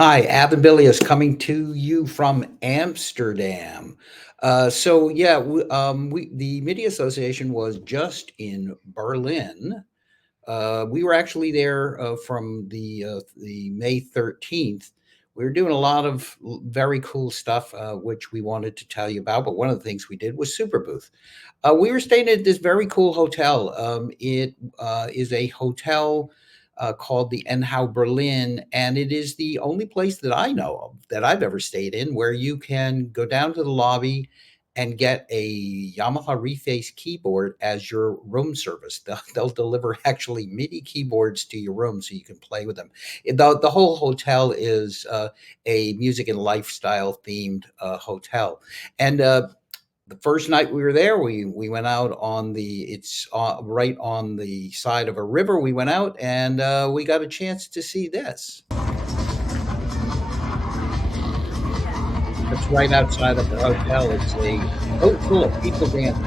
Hi, Billy coming to you from Amsterdam. The MIDI Association was just in Berlin. We were actually there from the May 13th. We were doing a lot of very cool stuff, which we wanted to tell you about. But one of the things we did was Sooper Booth. We were staying at this very cool hotel. It is a hotel called the NHow Berlin, and it is the only place that I know of that I've ever stayed in where you can go down to the lobby and get a Yamaha Reface keyboard as your room service. They'll deliver actually MIDI keyboards to your room so you can play with them. The whole hotel is a music and lifestyle themed hotel. And the first night we were there, we went out on it's right on the side of a river. We went out and we got a chance to see this. It's right outside of the hotel. It's a boat full of people dancing.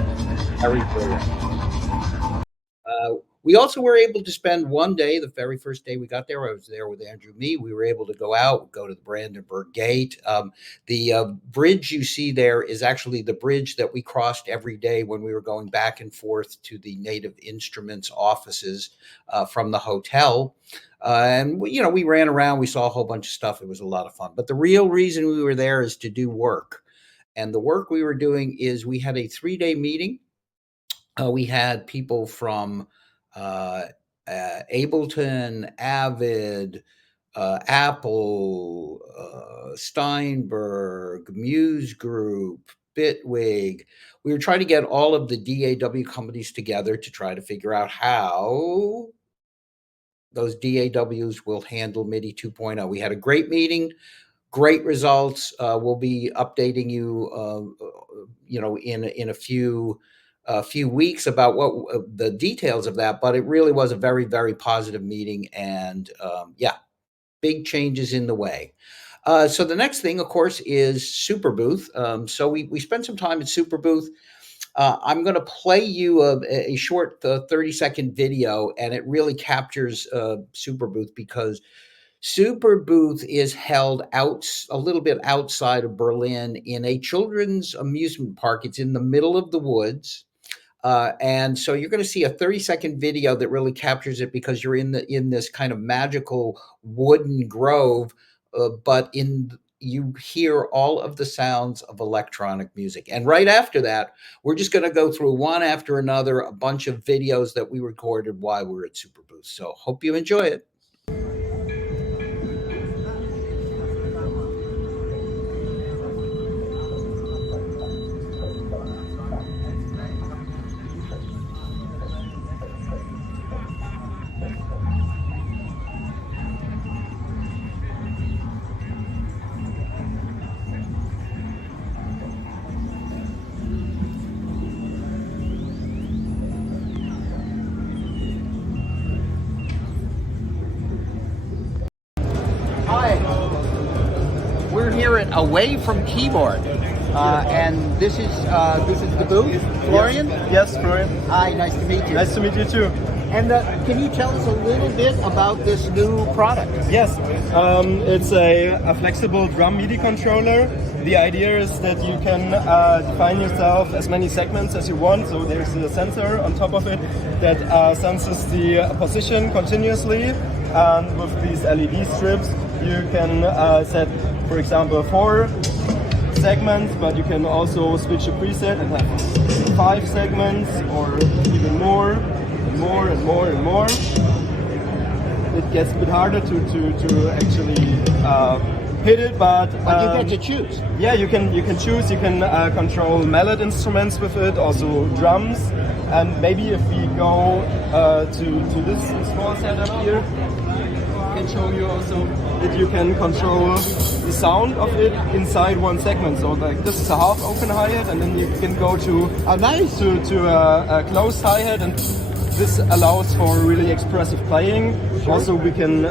Very brilliant. We also were able to spend one day, the very first day we got there. I was there with Andrew Me. We were able to go out, go to the Brandenburg Gate. The bridge you see there is actually the bridge that we crossed every day when we were going back and forth to the Native Instruments offices from the hotel. We ran around. We saw a whole bunch of stuff. It was a lot of fun. But the real reason we were there is to do work. And the work we were doing is we had a 3-day meeting. We had people from Ableton, Avid, Apple, Steinberg, Muse Group, Bitwig. We were trying to get all of the DAW companies together to try to figure out how those DAWs will handle MIDI 2.0. We had a great meeting, great results. We'll be updating you, in a few weeks about what the details of that, but it really was a very, very positive meeting, and big changes in the way. So the next thing, of course, is Sooper Booth. So we spent some time at Sooper Booth. I'm going to play you a short 30-second video, and it really captures Sooper Booth because Sooper Booth is held out a little bit outside of Berlin in a children's amusement park. It's in the middle of the woods. And so you're going to see a 30-second video that really captures it because you're in this kind of magical wooden grove, but you hear all of the sounds of electronic music. And right after that, we're just going to go through one after another, a bunch of videos that we recorded while we were at Sooper Booth. So hope you enjoy it. We're here at Away from Keyboard, and this is the booth. Florian? Yes, Florian. Hi, nice to meet you. Nice to meet you too. And can you tell us a little bit about this new product? Yes, it's a flexible drum MIDI controller. The idea is that you can define yourself as many segments as you want. So there's a sensor on top of it that senses the position continuously. And with these LED strips, you can set, for example, 4 segments, but you can also switch a preset and have 5 segments or even more, and more and more and more. It gets a bit harder to actually hit it, but you get to choose. Yeah, you can choose. You can control mallet instruments with it, also drums, and maybe if we go to this small setup here, I can show you also that you can control the sound of it inside one segment. So like this is a half open hi-hat, and then you can go to a closed hi-hat, and this allows for really expressive playing. Sure. Also we can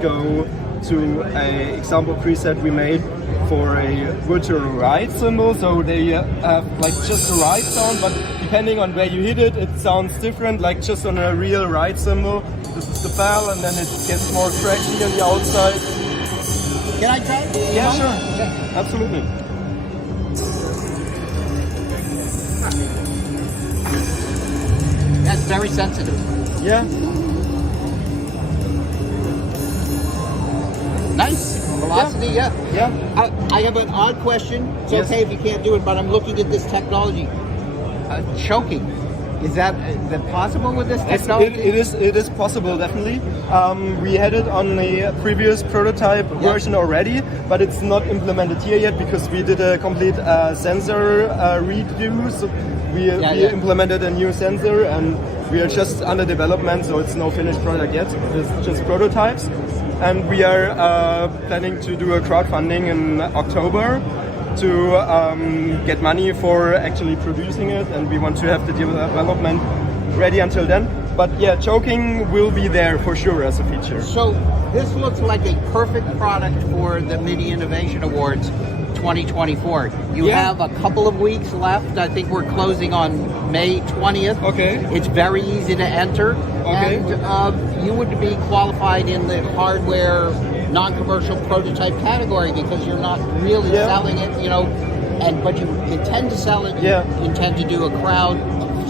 go to a example preset we made for a virtual ride cymbal. So they have like just a ride sound, but depending on where you hit it, it sounds different, like just on a real ride cymbal. This is the bell, and then it gets more crashy on the outside. Can I try? Yeah, sure. Yeah, absolutely. That's very sensitive. Yeah. Nice. Velocity, yeah. I have an odd question. It's okay if you can't do it, but I'm looking at this technology. Choking. Is that possible with this technology? It is possible, definitely. We had it on a previous prototype version already, but it's not implemented here yet because we did a complete sensor redo. So we implemented a new sensor, and we are just under development, so it's no finished product yet. It's just prototypes. And we are planning to do a crowdfunding in October to get money for actually producing it, and we want to have the development ready until then. But yeah, choking will be there for sure as a feature. So this looks like a perfect product for the MIDI Innovation Awards 2024. You have a couple of weeks left. I think we're closing on May 20th. Okay. It's very easy to enter. Okay. And you would be qualified in the hardware non-commercial prototype category because you're not really selling it, but you intend to sell it. You intend to do a crowd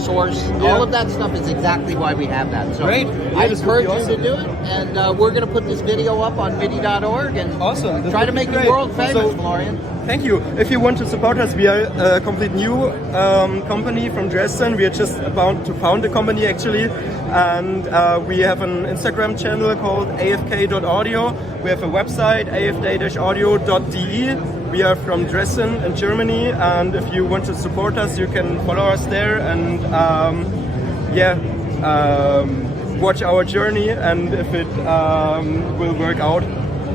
source. All of that stuff is exactly why we have that. So great. I encourage you to do it, and we're going to put this video up on MIDI.org and try to make you world famous, Florian. Thank you. If you want to support us, we are a complete new company from Dresden. We are just about to found the company actually, and we have an Instagram channel called afk.audio. We have a website, afk-audio.de. We are from Dresden in Germany, and if you want to support us, you can follow us there and watch our journey, and if it will work out.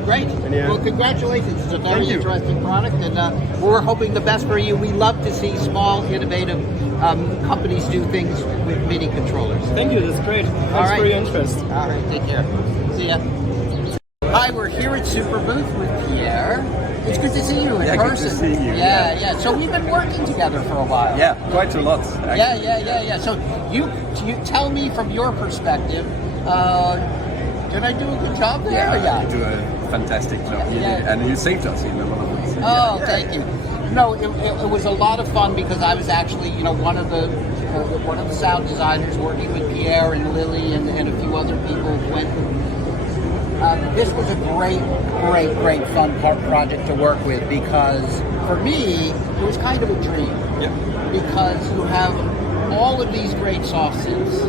Great. Well, congratulations. It's a very interesting product, and we're hoping the best for you. We love to see small, innovative companies do things with MIDI controllers. Thank you. That's great. Thanks for your interest. All right. Take care. See ya. Hi, we're here at Sooper Booth with Pierre. It's good to see you in person. Good to see you. Yeah. So we've been working together for a while. Yeah, quite a lot. Actually. Yeah. So you tell me from your perspective. Did I do a good job there? Yeah, you do a fantastic job. And you saved us in a lot of ways. Thank you. No, it was a lot of fun because I was actually, one of the sound designers working with Pierre and Lily and a few other people. This was a great fun project to work with because for me it was kind of a dream. Yeah. Because you have all of these great soft synths,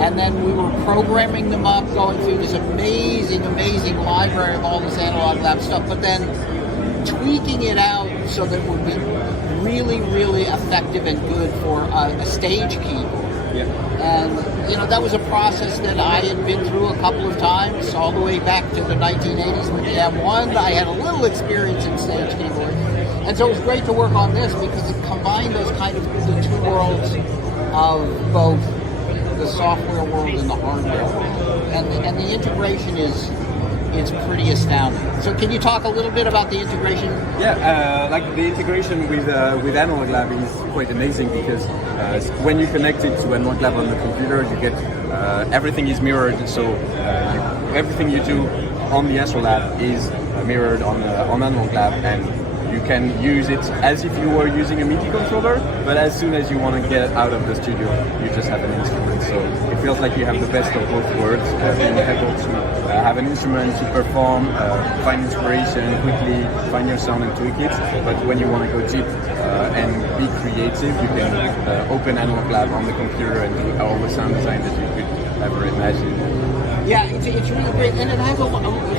and then we were programming them up, going through this amazing library of all this Analog Lab stuff, but then tweaking it out so that it would be really effective and good for a stage keyboard. Yeah. And, that was a process that I had been through a couple of times, all the way back to the 1980s with the M1. I had a little experience in stage keyboard. And so it was great to work on this because it combined those kind of the two worlds of both the software world and the hardware world. And the integration is pretty astounding. So can you talk a little bit about the integration? Yeah, the integration with Analog Lab is quite amazing because when you connect it to Analog Lab on the computer, you get everything is mirrored. So everything you do on the Astrolab is mirrored on Analog Lab, and you can use it as if you were using a MIDI controller, but as soon as you want to get out of the studio, you just have an instrument. So it feels like you have the best of both worlds, being able to have an instrument to perform, find inspiration quickly, find your sound and tweak it. But when you want to go deep and be creative, you can open Analog Lab on the computer and do all the sound design that you could ever imagine. Yeah, it's really great, and it has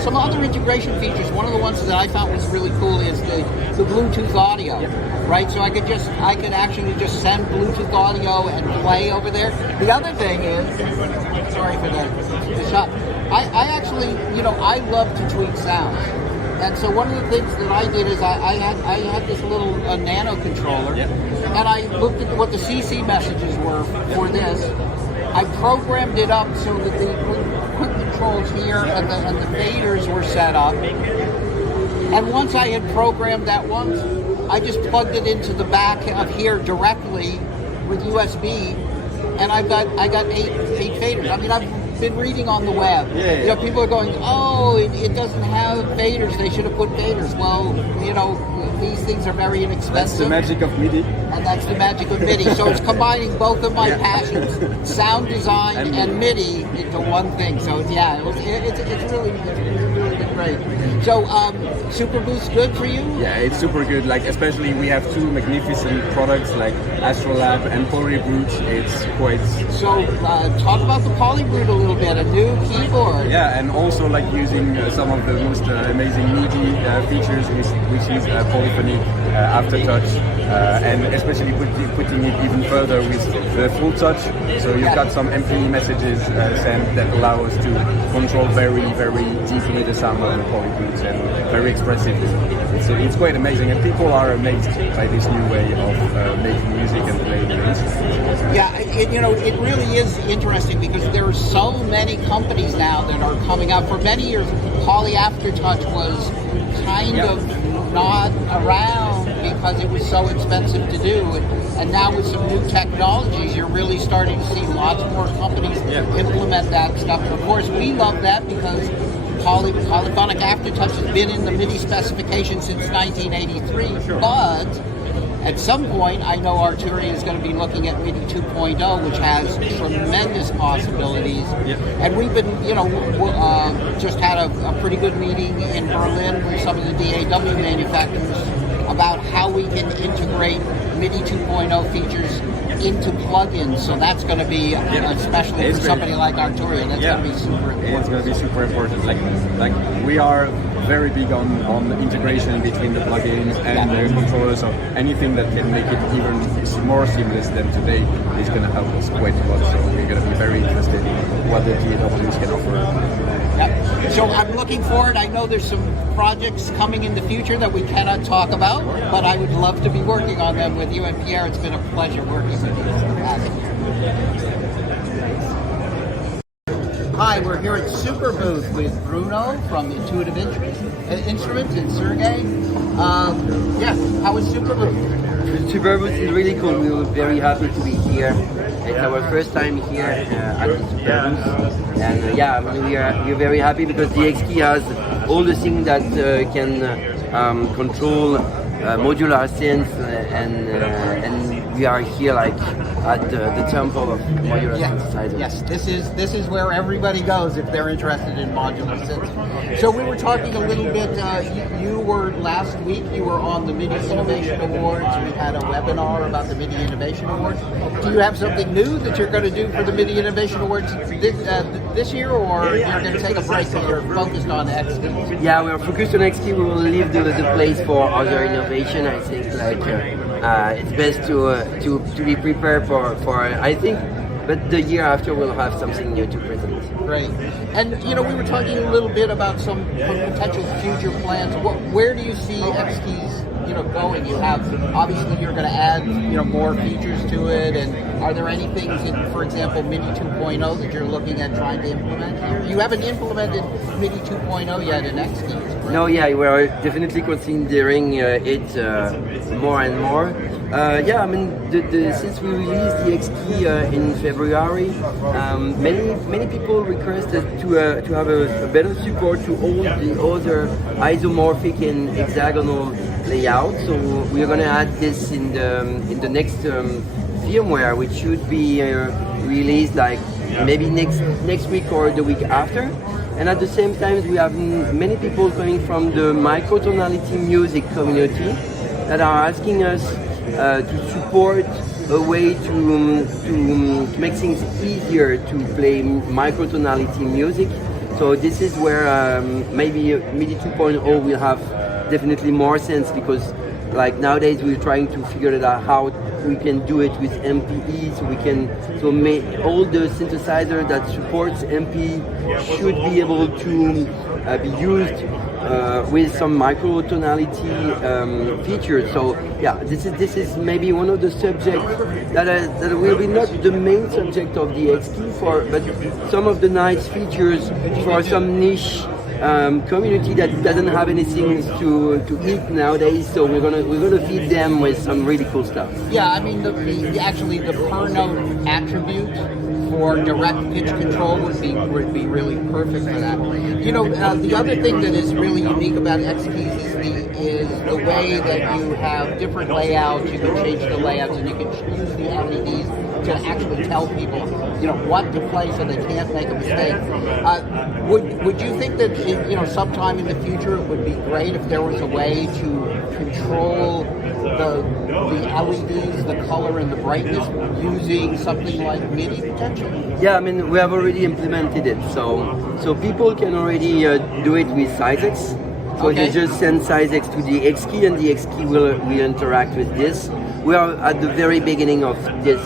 some other integration features. One of the ones that I found was really cool is the Bluetooth audio, right? So I could actually just send Bluetooth audio and play over there. The other thing is, sorry for the shot. I actually, I love to tweak sounds, and so one of the things that I did is I had this little nano controller, and I looked at what the CC messages were for this. I programmed it up so that the quick controls here and the faders were set up. And once I had programmed that once, I just plugged it into the back of here directly with USB, and I got eight faders. I mean, I've been reading on the web. Yeah. You know, people are going, oh, it doesn't have faders. They should have put faders. Well, you know, these things are very inexpensive. That's the magic of MIDI. And that's the magic of MIDI. So it's combining both of my passions, sound design and MIDI, into one thing. So yeah, it's really been great. So Sooper Booth's good for you? Yeah, it's super good. Like especially we have two magnificent products like Astrolab and Polybrute. It's quite. So talk about the Polybrute a little bit. A new keyboard. Yeah, and also like using some of the most amazing MIDI features, which is polyphonic aftertouch, and especially putting it even further with the full touch. So you've got some MP messages sent that allow us to control very, very deeply the sound of the Polybrute and very expressive. It's quite amazing, and people are amazed by this new way of making music and playing instruments. Yeah, it really is interesting because there are so many companies now that are coming out. For many years, Poly Aftertouch was kind of not around because it was so expensive to do. And now with some new technologies, you're really starting to see lots more companies implement that stuff. And of course, we love that because polyphonic aftertouch has been in the MIDI specification since 1983. Sure. But at some point, I know Arturia is going to be looking at MIDI 2.0, which has tremendous possibilities. Yeah. And we've been, just had a pretty good meeting in Berlin with some of the DAW manufacturers about how we can integrate MIDI 2.0 features into plugins. So that's going to be, especially for somebody like Arturia, that's going to be super important. It's going to be super important. Like we are very big on the integration between the plugins and the controllers. So anything that can make it even more seamless than today is going to help us quite a lot. So we're going to be very interested in what the DAWs can offer. Yep. So I'm looking forward. I know there's some projects coming in the future that we cannot talk about, but I would love to be working on them with you. And Pierre, it's been a pleasure working with you. Hi, we're here at Sooper Booth with Bruno from Intuitive Instruments and Sergey. How is Sooper Booth? Sooper Booth is really cool. We were very happy to be here. It's our first time here at the Sooper Booth. And we're very happy because the Exquis has all the things that can control modular synths and we are here like at the temple of modular synthesizer. Yes, this is where everybody goes if they're interested in modular synths. So we were talking a little bit, you were last week, you were on the MIDI Innovation Awards. We had a webinar about the MIDI Innovation Awards. Do you have something new that you're going to do for the MIDI Innovation Awards this year, or you're going to take a break and you're focused on Exquis? Yeah, we're focused on Exquis. We will leave the place for other innovation. I think it's best to be prepared for I think, but the year after we'll have something new to present. Great. And we were talking a little bit about some potential future plans. Where do you see Exquis going? You have, obviously you're going to add more features to it, and are there any things in, for example, MIDI 2.0 that you're looking at trying to implement here? You haven't implemented MIDI 2.0 yet in Exquis. No, we're definitely considering it more and more. Since we released the Exquis in February, many people requested to have a better support to all the other isomorphic and hexagonal layout. So we are going to add this in the next firmware, which should be released like maybe next week or the week after. And at the same time, we have many people coming from the microtonality music community that are asking us to support a way to make things easier to play microtonality music. So this is where maybe MIDI 2.0 will have definitely more sense, because like nowadays we're trying to figure it out how we can do it with MPE, so make all the synthesizer that supports MP should be able to be used with some microtonality features. So this is maybe one of the subjects that will be not the main subject of the Exquis, but some of the nice features for some niche community that doesn't have anything to eat nowadays. So we're gonna feed them with some really cool stuff. Yeah, I mean the per note attribute for direct pitch control would be really perfect for that. You know, the other thing that is really unique about Exquis is the way that you have different layouts. You can change the layouts, and you can use the LEDs to actually tell people, you know, what to play so they can't make a mistake. Would you think that, you know, sometime in the future it would be great if there was a way to control the LEDs, the color and the brightness using something like MIDI potentially? Yeah, I mean, we have already implemented it, so people can already do it with Sightseeing. So Okay. they just send Sightseeing to the Exquis, and the Exquis will interact with this. We are at the very beginning of this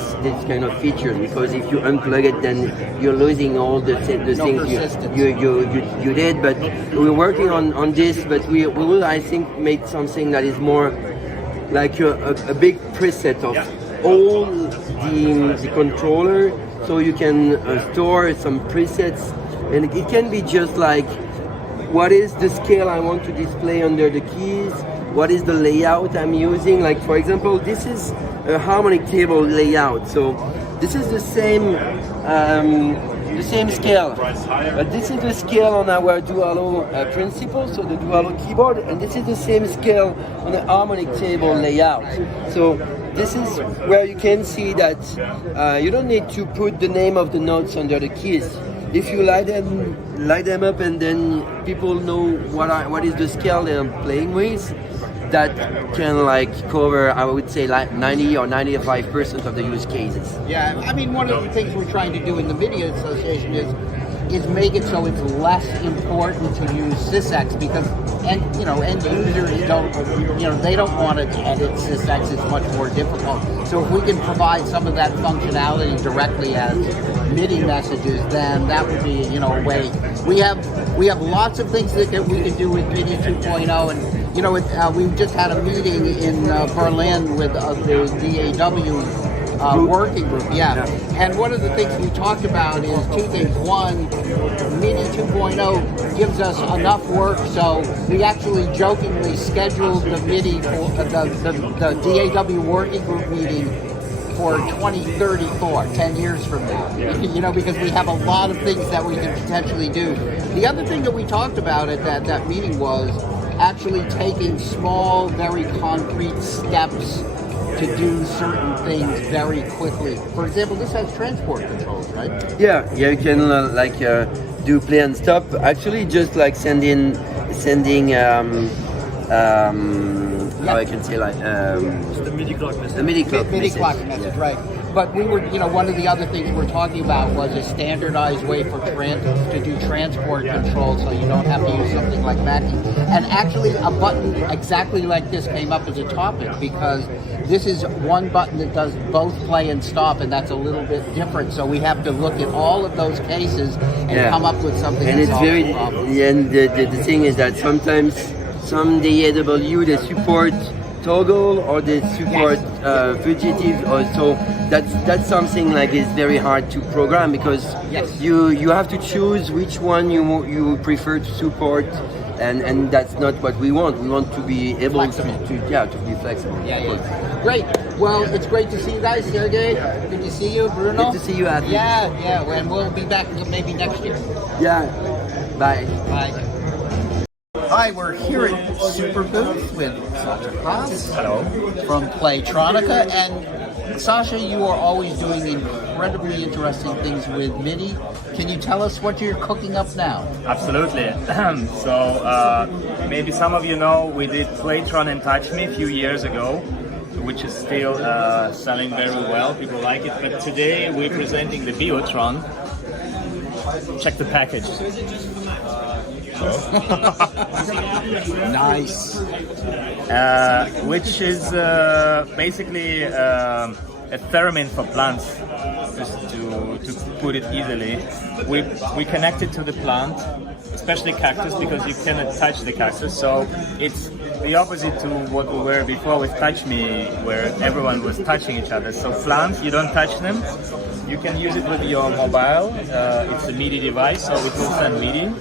kind of feature, because if you unplug it, then you're losing all the things you did. But we're working on this, but we will, I think, make something that is more like a big preset of all the controller, so you can store some presets, and it can be just like, what is the scale I want to display under the keys? What is the layout I'm using? Like, for example, this is a harmonic table layout. So this is the same scale, but this is the scale on our Dualo principle, so the Dualo keyboard, and this is the same scale on the harmonic table layout. So this is where you can see that you don't need to put the name of the notes under the keys. If you light them up, and then people know what is the scale they're playing with, that can like cover, I would say, like 90 or 95% of the use cases. Yeah, I mean, one of the things we're trying to do in the MIDI Association is make it so it's less important to use SysX, because end users don't, they don't want to edit SysX. It's much more difficult. So if we can provide some of that functionality directly as MIDI messages, then that would be, a way. We have lots of things that we can do with MIDI 2.0, and we just had a meeting in Berlin with the DAW Working Group, yeah. And one of the things we talked about is two things. One, MIDI 2.0 gives us enough work, so we actually jokingly scheduled the MIDI for the DAW Working Group meeting for 2034, 10 years from now, because we have a lot of things that we can potentially do. The other thing that we talked about at that meeting was actually taking small, very concrete steps to do certain things very quickly. For example, this has transport controls, right? Yeah, you can do play and stop. Actually, just like sending how I can say the MIDI clock message. The MIDI clock MIDI message. clock message, Yeah. right. But we were, one of the other things we're talking about was a standardized way for to do transport control, so you don't have to use something like Mackie. And actually, a button exactly like this came up as a topic, because this is one button that does both play and stop, and that's a little bit different. So we have to look at all of those cases and come up with something. And that it's solves very, the problem. and the thing is that sometimes some DAW they support toggle, or they support fugitives, or so that's something like is very hard to program, because you have to choose which one you prefer to support, and that's not what we want. We want to be able to be flexible. Yeah. Great. Well, it's great to see you guys, Sergey. Good to see you, Bruno. Good to see you, Adam. Yeah, and we'll be back maybe next year. Yeah. Bye. Bye. Hi, we're here at Sooper Booth with Sacha from Playtonica, and Sacha, you are always doing incredibly interesting things with MIDI. Can you tell us what you're cooking up now? Absolutely. So maybe some of you know we did Playtron and Touch Me a few years ago, which is still selling very well. People like it. But today we're presenting the Biotron. Check the package. Nice. Which is basically a theremin for plants, just to put it easily. We connect it to the plant, especially cactus, because you cannot touch the cactus. So it's the opposite to what we were before with Touch Me, where everyone was touching each other. So plants, you don't touch them. You can use it with your mobile. It's a MIDI device, so it will send MIDI.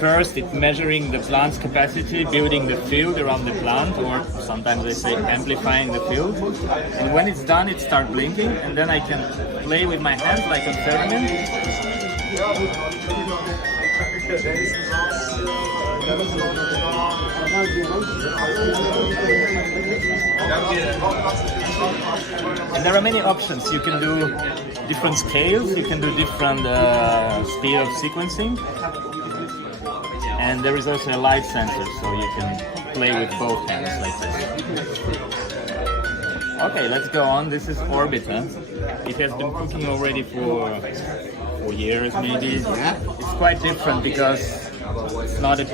first it's measuring the plant's capacity, building the field around the plant, or sometimes they say amplifying the field. And when it's done, it starts blinking, and then I can play with my hands like a theremin. And there are many options. You can do different scales, you can do different speed of sequencing, and there is also a light sensor, so you can play with both hands like this. Okay, let's go on. This is Orbiter. It has been cooking already for 4 years maybe. It's quite different because it's not a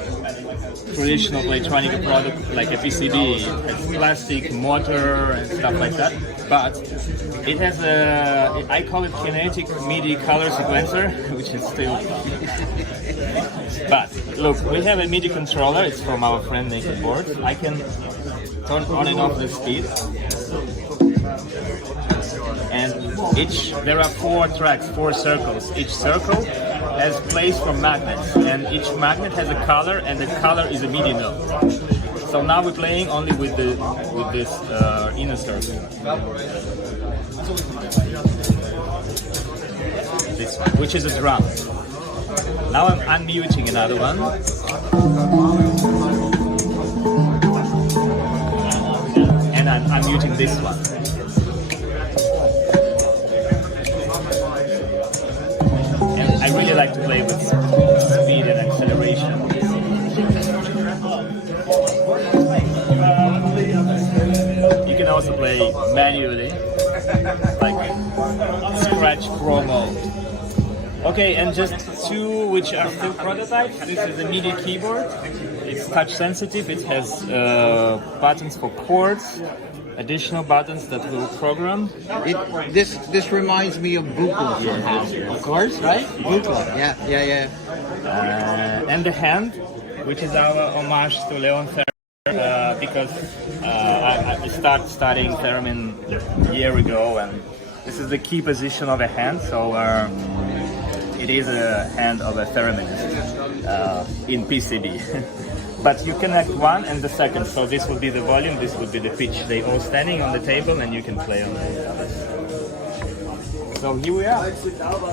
traditional Playtonica product like a PCB. It's plastic, motor and stuff like that. But it has a, I call it kinetic MIDI color sequencer, which is still... But look, we have a MIDI controller. It's from our friend Naked Board. I can turn on and off the speed. And there are 4 tracks, 4 circles. Each circle has place for magnets, and each magnet has a color, and the color is a MIDI note. So now we're playing only with this inner circle. This one, which is a drum. Now I'm unmuting another one. And I'm unmuting this one. I really like to play with speed and acceleration. You can also play manually, like scratch pro mode. Okay, and just 2 which are still prototypes. This is a MIDI keyboard. It's touch sensitive. It has buttons for chords, additional buttons that will program. This reminds me of Buchla somehow. Of course, right? Buchla. Yeah. And the hand, which is our homage to Leon Theremin, because I started studying Theremin a year ago, and this is the key position of a hand. So it is a hand of a thereminist in PCB. But you connect one and the second, so this would be the volume, this would be the pitch. They all standing on the table, and you can play on the others. So here we are.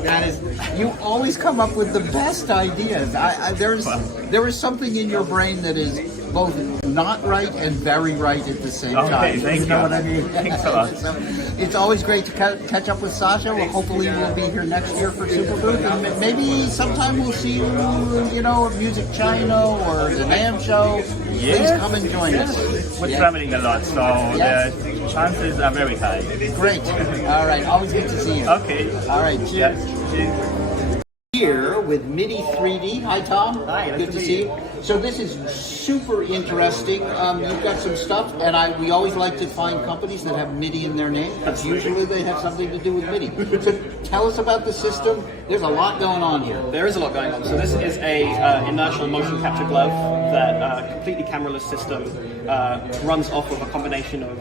That is, you always come up with the best ideas. There is something in your brain that is both not right and very right at the same time. Thank you know what I mean? Thanks a lot. So, it's always great to catch up with Sacha. Well, hopefully we'll be here next year for Sooper Booth, and maybe sometime we'll see you, at Music China or the NAMM show. Please come and join us. We're traveling a lot, so the chances are very high. Great. All right. Always good to see you. Okay. All right. Cheers. Cheers. Here with MIDI 3D. Hi, Tom. Hi, nice good to see you. So this is super interesting. You've got some stuff, and we always like to find companies that have MIDI in their name, because usually they have something to do with MIDI. So tell us about the system. There's a lot going on here. There is a lot going on. So this is a inertial motion capture glove that completely cameraless system runs off of a combination of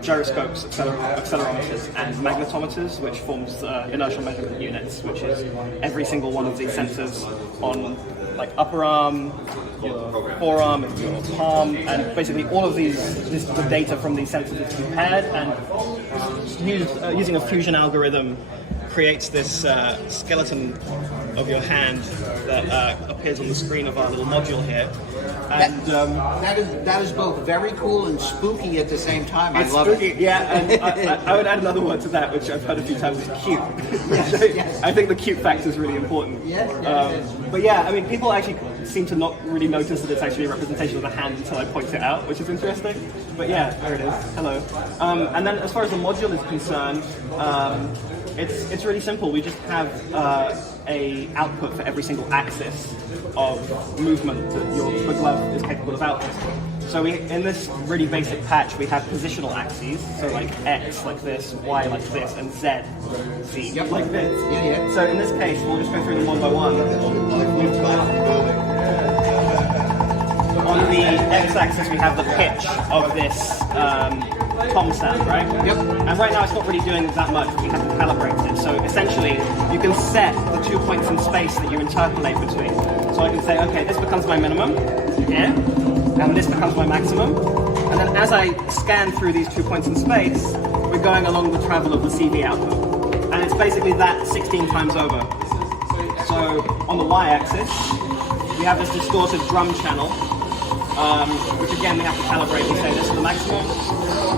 gyroscopes, accelerometers, and magnetometers, which forms inertial measurement units, which is every single one of these sensors on like upper arm, your forearm, and your palm, and basically all of the data from these sensors is compared, and using a fusion algorithm creates this skeleton of your hand that appears on the screen of our little module here. And that is both very cool and spooky at the same time. I love spooky, it. yeah, and I would add another word to that, which I've heard a few times, is cute. I think the cute factor is really important. But yeah, I mean, people actually seem to not really notice that it's actually a representation of the hand until I point it out, which is interesting. But yeah, there it is. Hello. And then as far as the module is concerned, it's really simple. We just have a output for every single axis of movement that the glove is capable of outputting. So in this really basic patch, we have positional axes, so like X like this, Y like this, and Z like this. So in this case, we'll just go through them one by one. We've got on the x-axis we have the pitch of this tom sound, right? Yep. And right now it's not really doing that much. We have to calibrate it. So essentially, you can set the 2 points in space that you interpolate between. So I can say, okay, this becomes my minimum here, and this becomes my maximum. And then as I scan through these 2 points in space, we're going along the travel of the CV output. And it's basically that 16 times over. So on the y-axis, we have this distorted drum channel, which again we have to calibrate. We say this is the maximum,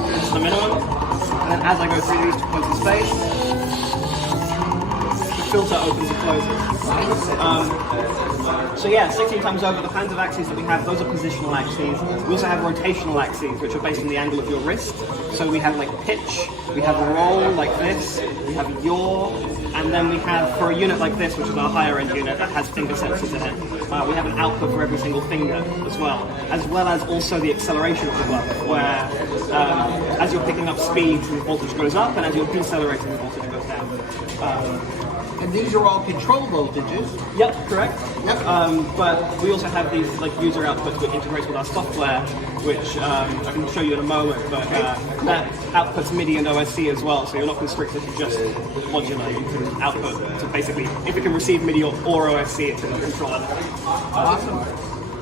this is the minimum, and then as I go through these 2 points in space, the filter opens and closes. So yeah, 16 times over, the kinds of axes that we have, those are positional axes. We also have rotational axes, which are based on the angle of your wrist. So we have like pitch, we have roll like this, we have yaw, and then we have, for a unit like this, which is our higher end unit that has finger sensors in it, we have an output for every single finger as well as also the acceleration of the glove, where as you're picking up speed, the voltage goes up, and as you're decelerating, the voltage goes down. And these are all control voltages. Yep, correct. Yep. But we also have these like user outputs which integrates with our software, which I can show you in a moment. But that outputs MIDI and OSC as well, so you're not constricted to just modular. You can output to basically, if it can receive MIDI or OSC, it's in the controller. Awesome.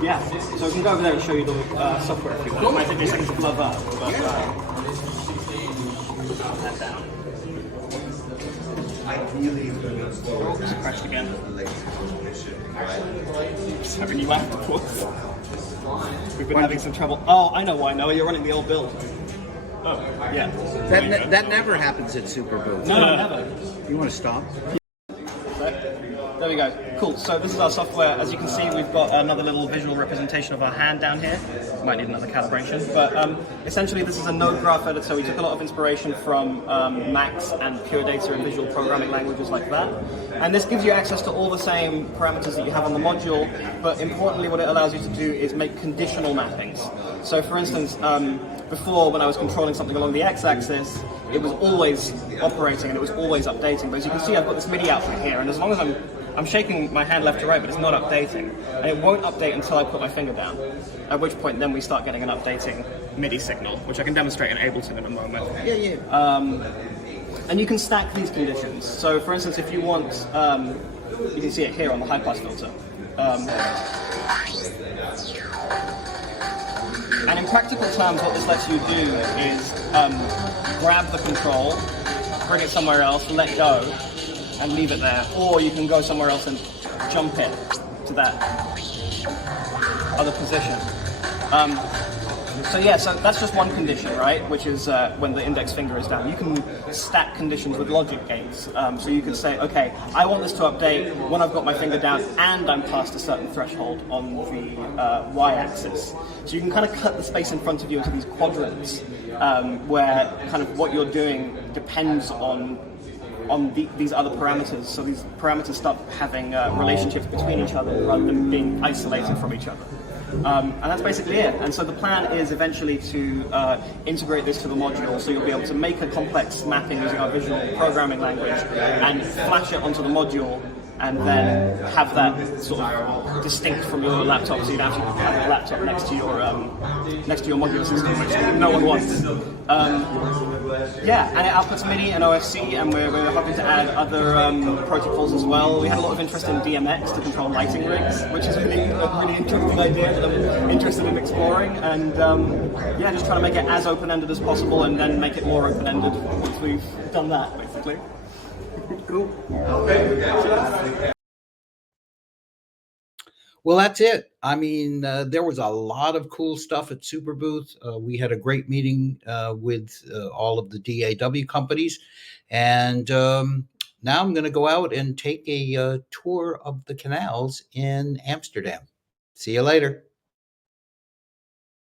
Yeah. So we can go over there and show you the software if you want. It might take me a second to glove up, but put that down. Oops, crashed again. Just having new outputs. We've been having some trouble. Oh, I know why. Noah, you're running the old build. Oh, yeah. That never happens at Sooper Booth. No, never. You want to stop? There we go. Cool. So this is our software. As you can see, we've got another little visual representation of our hand down here. Might need another calibration. But essentially, this is a node graph editor. We took a lot of inspiration from Max and Pure Data and visual programming languages like that. And this gives you access to all the same parameters that you have on the module. But importantly, what it allows you to do is make conditional mappings. So for instance, before when I was controlling something along the x-axis, it was always operating and it was always updating. But as you can see, I've got this MIDI output here, and as long as I'm shaking my hand left to right, but it's not updating. And it won't update until I put my finger down, at which point then we start getting an updating MIDI signal, which I can demonstrate in Ableton in a moment. And you can stack these conditions. So for instance, if you want, you can see it here on the high pass filter. And in practical terms, what this lets you do is grab the control, bring it somewhere else, let go, and leave it there. Or you can go somewhere else and jump it to that other position. So that's just one condition, right? Which is when the index finger is down. You can stack conditions with logic gates. So you could say, okay, I want this to update when I've got my finger down and I'm past a certain threshold on the y-axis. So you can kind of cut the space in front of you into these quadrants where kind of what you're doing depends on these other parameters. So these parameters start having relationships between each other rather than being isolated from each other. And that's basically it. And so the plan is eventually to integrate this to the module, so you'll be able to make a complex mapping using our visual programming language and flash it onto the module, and then have that sort of distinct from your laptop, so you don't actually have your laptop next to your modular system, which no one wants. And it outputs MIDI and OSC, and we're hoping to add other protocols as well. We had a lot of interest in DMX to control lighting rigs, which is really a really interesting idea that I'm interested in exploring, and just trying to make it as open-ended as possible, and then make it more open-ended once we've done that, basically. Cool. Well, that's it. I mean, there was a lot of cool stuff at Sooper Booth. We had a great meeting with all of the DAW companies. And now I'm going to go out and take a tour of the canals in Amsterdam. See you later.